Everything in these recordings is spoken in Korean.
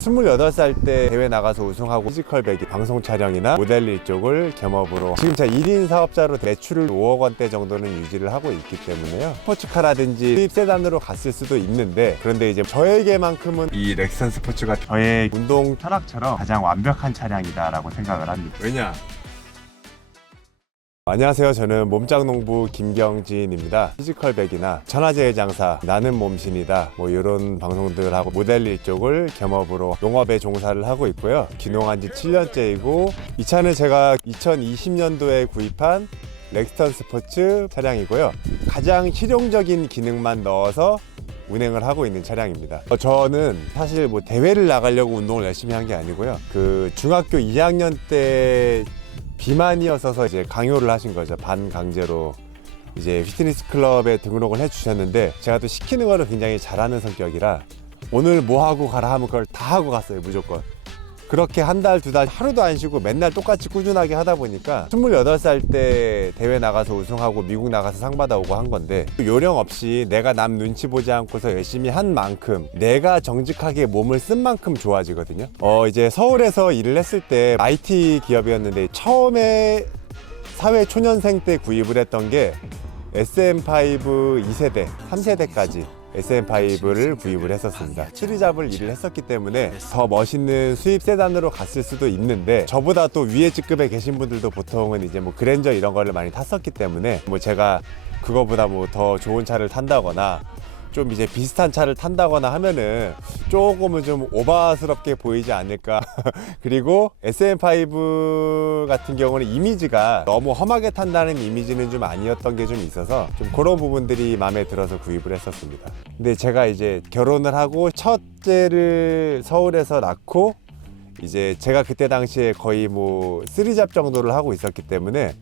28살 때 대회 나가서 우승하고 피지컬 배기 방송 촬영이나 모델 쪽을 겸업으로 지금 제가 1인 사업자로 매출을 5억 원대 정도는 유지를 하고 있기 때문에요. 스포츠카라든지 수입 세단으로 갔을 수도 있는데, 그런데 이제 저에게만큼은 이 렉선 스포츠가 저의 운동 철학처럼 가장 완벽한 차량이다라고 생각을 합니다. 왜냐? 안녕하세요. 저는 몸짱농부 김경진입니다. 피지컬 백이나 천하제일 장사, 나는 몸신이다, 뭐 이런 방송들하고 모델 일 쪽을 겸업으로 농업에 종사를 하고 있고요. 귀농한 지 7년째이고, 이 차는 제가 2020년도에 구입한 렉스턴 스포츠 차량이고요. 가장 실용적인 기능만 넣어서 운행을 하고 있는 차량입니다. 저는 사실 뭐 대회를 나가려고 운동을 열심히 한 게 아니고요. 그 중학교 2학년 때 비만이었어서 이제 강요를 하신 거죠. 반강제로 이제 피트니스 클럽에 등록을 해주셨는데, 제가 또 시키는 거를 굉장히 잘하는 성격이라 오늘 뭐 하고 가라 하면 그걸 다 하고 갔어요. 무조건. 그렇게 한 달, 두 달 하루도 안 쉬고 맨날 똑같이 꾸준하게 하다 보니까 28살 때 대회 나가서 우승하고 미국 나가서 상 받아오고 한 건데, 요령 없이 내가 남 눈치 보지 않고서 열심히 한 만큼, 내가 정직하게 몸을 쓴 만큼 좋아지거든요. 이제 서울에서 일을 했을 때 IT 기업이었는데, 처음에 사회 초년생 때 구입을 했던 게 SM5 2세대, 3세대까지 SM5를 구입을 했었습니다. 트리잡을 일을 했었기 때문에 더 멋있는 수입 세단으로 갔을 수도 있는데, 저보다 또 위에 직급에 계신 분들도 보통은 이제 뭐 그랜저 이런 거를 많이 탔었기 때문에, 뭐 제가 그거보다 뭐 더 좋은 차를 탄다거나 좀 이제 비슷한 차를 탄다거나 하면은 조금은 좀 오바스럽게 보이지 않을까. 그리고 SM5 같은 경우는 이미지가 너무 험하게 탄다는 이미지는 좀 아니었던 게 좀 있어서, 좀 그런 부분들이 마음에 들어서 구입을 했었습니다. 근데 제가 이제 결혼을 하고 첫째를 서울에서 낳고, 이제 제가 그때 당시에 거의 뭐 3잡 정도를 하고 있었기 때문에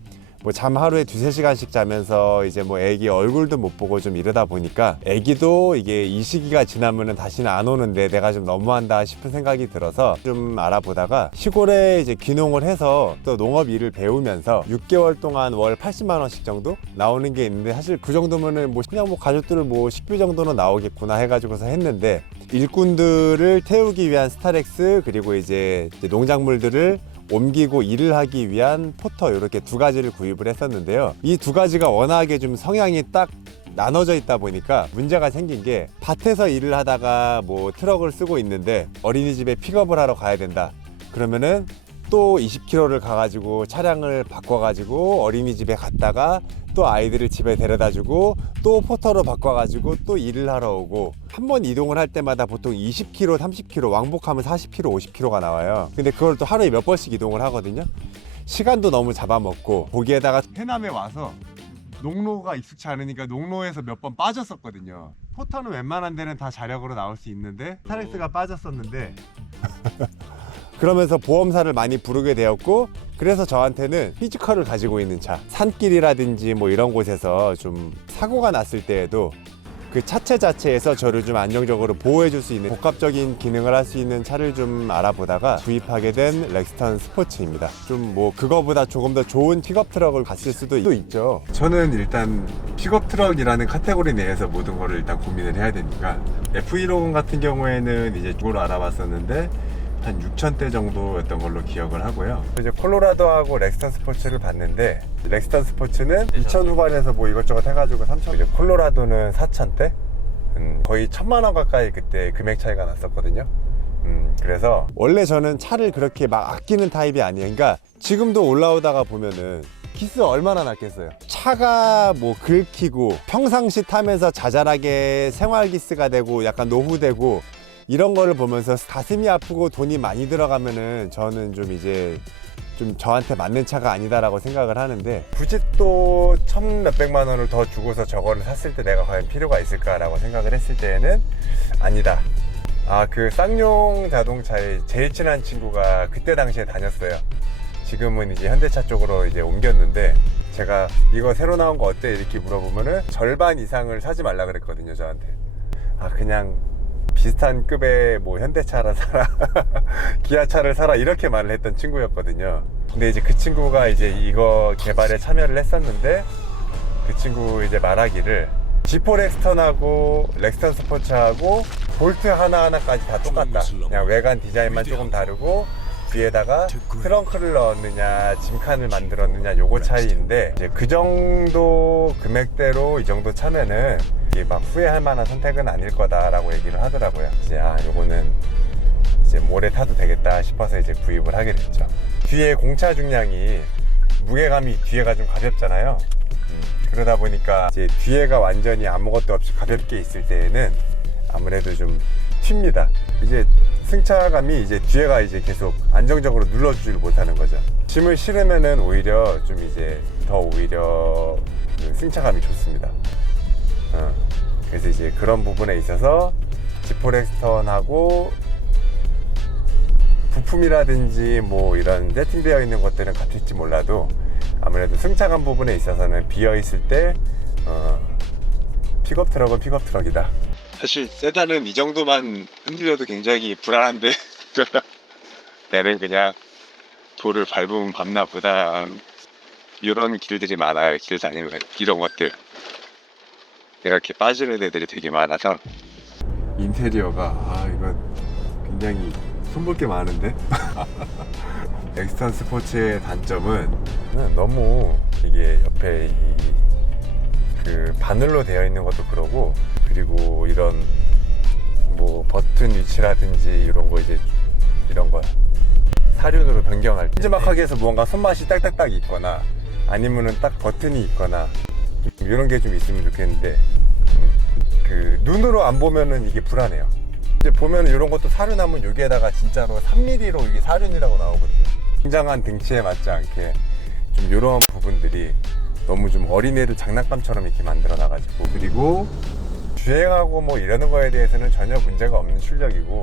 뭐 잠 하루에 2~3시간씩 자면서 이제 뭐 애기 얼굴도 못 보고 좀 이러다 보니까, 애기도 이게 이 시기가 지나면은 다시는 안 오는데 내가 좀 너무한다 싶은 생각이 들어서 좀 알아보다가 시골에 이제 귀농을 해서 또 농업 일을 배우면서 6개월 동안 월 80만 원씩 정도 나오는 게 있는데, 사실 그 정도면은 뭐 그냥 뭐 가족들 뭐 식비 정도는 나오겠구나 해가지고서 했는데, 일꾼들을 태우기 위한 스타렉스, 그리고 이제 농작물들을 옮기고 일을 하기 위한 포터, 이렇게 두 가지를 구입을 했었는데요. 이 두 가지가 워낙에 좀 성향이 딱 나눠져 있다 보니까 문제가 생긴 게, 밭에서 일을 하다가 뭐 트럭을 쓰고 있는데 어린이집에 픽업을 하러 가야 된다. 그러면은 또 20km를 가가지고 차량을 바꿔가지고 어린이집에 갔다가 또 아이들을 집에 데려다주고 또 포터로 바꿔가지고 또 일을 하러 오고, 한 번 이동을 할 때마다 보통 20km, 30km, 왕복하면 40km, 50km가 나와요. 근데 그걸 또 하루에 몇 번씩 이동을 하거든요. 시간도 너무 잡아먹고, 거기에다가 해남에 와서 농로가 익숙치 않으니까 농로에서 몇 번 빠졌었거든요. 포터는 웬만한 데는 다 자력으로 나올 수 있는데 스타렉스가 빠졌었는데 그러면서 보험사를 많이 부르게 되었고, 그래서 저한테는 피지컬을 가지고 있는 차, 산길이라든지 뭐 이런 곳에서 좀 사고가 났을 때에도 그 차체 자체에서 저를 좀 안정적으로 보호해 줄 수 있는 복합적인 기능을 할 수 있는 차를 좀 알아보다가 구입하게 된 렉스턴 스포츠입니다. 좀 뭐 그거보다 조금 더 좋은 픽업 트럭을 갔을 수도 있죠. 저는 일단 픽업 트럭이라는 카테고리 내에서 모든 거를 일단 고민을 해야 되니까, F150 같은 경우에는 이제 이거로 알아봤었는데 한 6,000대 정도였던 걸로 기억을 하고요. 이제 콜로라도하고 렉스턴 스포츠를 봤는데, 렉스턴 스포츠는 2,000 후반에서 뭐 이것저것 해가지고 3,000, 이제 콜로라도는 4,000대? 거의 1,000만 원 가까이 그때 금액 차이가 났었거든요. 그래서 원래 저는 차를 그렇게 막 아끼는 타입이 아니에요. 그러니까 지금도 올라오다가 보면은 기스 얼마나 났겠어요. 차가 뭐 긁히고 평상시 타면서 자잘하게 생활 기스가 되고 약간 노후되고 이런 거를 보면서 가슴이 아프고 돈이 많이 들어가면은 저는 좀 이제 좀 저한테 맞는 차가 아니다라고 생각을 하는데, 굳이 또 1,몇백만 원을 더 주고서 저거를 샀을 때 내가 과연 필요가 있을까라고 생각을 했을 때에는 아니다. 그 쌍용 자동차에 제일 친한 친구가 그때 당시에 다녔어요. 지금은 이제 현대차 쪽으로 이제 옮겼는데, 제가 이거 새로 나온 거 어때? 이렇게 물어보면은 절반 이상을 사지 말라 그랬거든요, 저한테. 그냥 비슷한 급의 뭐 현대차를 사라 기아차를 사라, 이렇게 말을 했던 친구였거든요. 근데 이제 그 친구가 이제 이거 개발에 참여를 했었는데, 그 친구 이제 말하기를 G4 렉스턴하고 렉스턴 스포츠하고 볼트 하나하나까지 다 똑같다. 그냥 외관 디자인만 조금 다르고 뒤에다가 트렁크를 넣었느냐 짐칸을 만들었느냐 요거 차이인데, 이제 그 정도 금액대로 이 정도 차면은 이게 막 후회할 만한 선택은 아닐 거다라고 얘기를 하더라고요. 이제 요거는 이제 오래 타도 되겠다 싶어서 이제 구입을 하게 됐죠. 뒤에 공차 중량이, 무게감이 뒤에가 좀 가볍잖아요. 그러다 보니까 이제 뒤에가 완전히 아무것도 없이 가볍게 있을 때에는 아무래도 좀 튑니다. 이제 승차감이 이제 뒤에가 이제 계속 안정적으로 눌러주질 못하는 거죠. 짐을 실으면은 오히려 좀 이제 더 오히려 그 승차감이 좋습니다. 그래서 이제 그런 부분에 있어서 지포렉스턴하고 부품이라든지 뭐 이런 세팅되어 있는 것들은 같을지 몰라도 아무래도 승차감 부분에 있어서는 비어있을 때 픽업 트럭은 픽업 트럭이다. 사실 세단은 이 정도만 흔들려도 굉장히 불안한데 내는 그냥 돌을 밟으면 밟나 보다, 이런 길들이 많아요. 길 다니면 이런 것들 내가 이렇게 빠지는 애들이 되게 많아서. 인테리어가 이거 굉장히 손볼 게 많은데 엑스턴 스포츠의 단점은 너무 이게 옆에 그 바늘로 되어 있는 것도 그러고, 그리고 이런 뭐 버튼 위치라든지 이런 거 이제 이런 거 사륜으로 변경할 때 큼지막하게 해서 무언가 손맛이 딱딱딱 있거나 아니면은 딱 버튼이 있거나 이런 게 좀 있으면 좋겠는데, 그 눈으로 안 보면은 이게 불안해요. 이제 보면은 이런 것도 사륜하면 여기에다가 진짜로 3mm로 이게 사륜이라고 나오거든요. 굉장한 등치에 맞지 않게 좀 이런 부분들이 너무 좀 어린애들 장난감처럼 이렇게 만들어 놔가지고, 그리고 주행하고 뭐 이러는 거에 대해서는 전혀 문제가 없는 출력이고,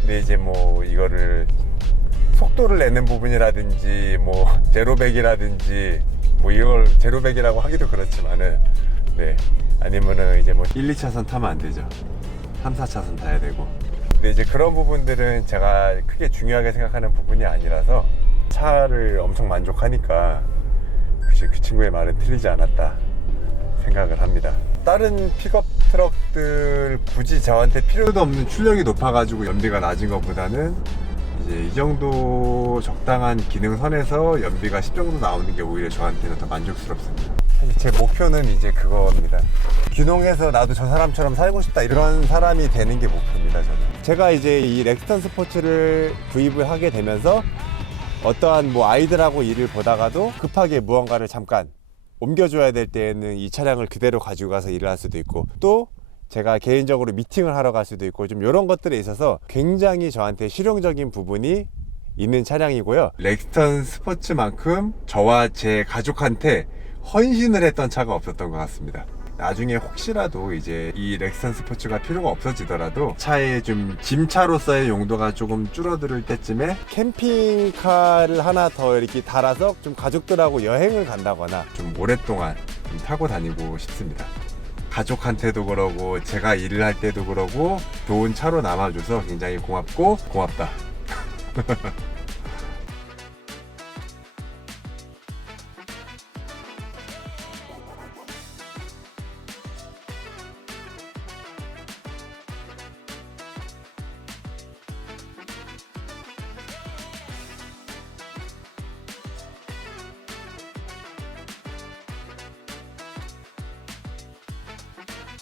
근데 이제 뭐 이거를 속도를 내는 부분이라든지 뭐 제로백이라든지 뭐 이걸 제로백이라고 하기도 그렇지만은, 네, 아니면은 이제 뭐 1, 2차선 타면 안 되죠. 3, 4차선 타야 되고. 근데 이제 그런 부분들은 제가 크게 중요하게 생각하는 부분이 아니라서 차를 엄청 만족하니까 그 친구의 말은 틀리지 않았다 생각을 합니다. 다른 픽업 트럭들 굳이 저한테 필요도 없는 출력이 높아가지고 연비가 낮은 것보다는 이제 이 정도 적당한 기능 선에서 연비가 10 정도 나오는 게 오히려 저한테는 더 만족스럽습니다. 사실 제 목표는 이제 그겁니다. 귀농해서 나도 저 사람처럼 살고 싶다, 이런 사람이 되는 게 목표입니다. 저는. 제가 이제 이 렉스턴 스포츠를 구입을 하게 되면서 어떠한 뭐 아이들하고 일을 보다가도 급하게 무언가를 잠깐 옮겨줘야 될 때에는 이 차량을 그대로 가지고 가서 일을 할 수도 있고, 또 제가 개인적으로 미팅을 하러 갈 수도 있고, 좀 이런 것들에 있어서 굉장히 저한테 실용적인 부분이 있는 차량이고요. 렉스턴 스포츠만큼 저와 제 가족한테 헌신을 했던 차가 없었던 것 같습니다. 나중에 혹시라도 이제 이 렉스턴 스포츠가 필요가 없어지더라도 차의 좀 짐차로서의 용도가 조금 줄어들 때쯤에 캠핑카를 하나 더 이렇게 달아서 좀 가족들하고 여행을 간다거나 좀 오랫동안 좀 타고 다니고 싶습니다. 가족한테도 그러고 제가 일을 할 때도 그러고 좋은 차로 남아줘서 굉장히 고맙고 고맙다.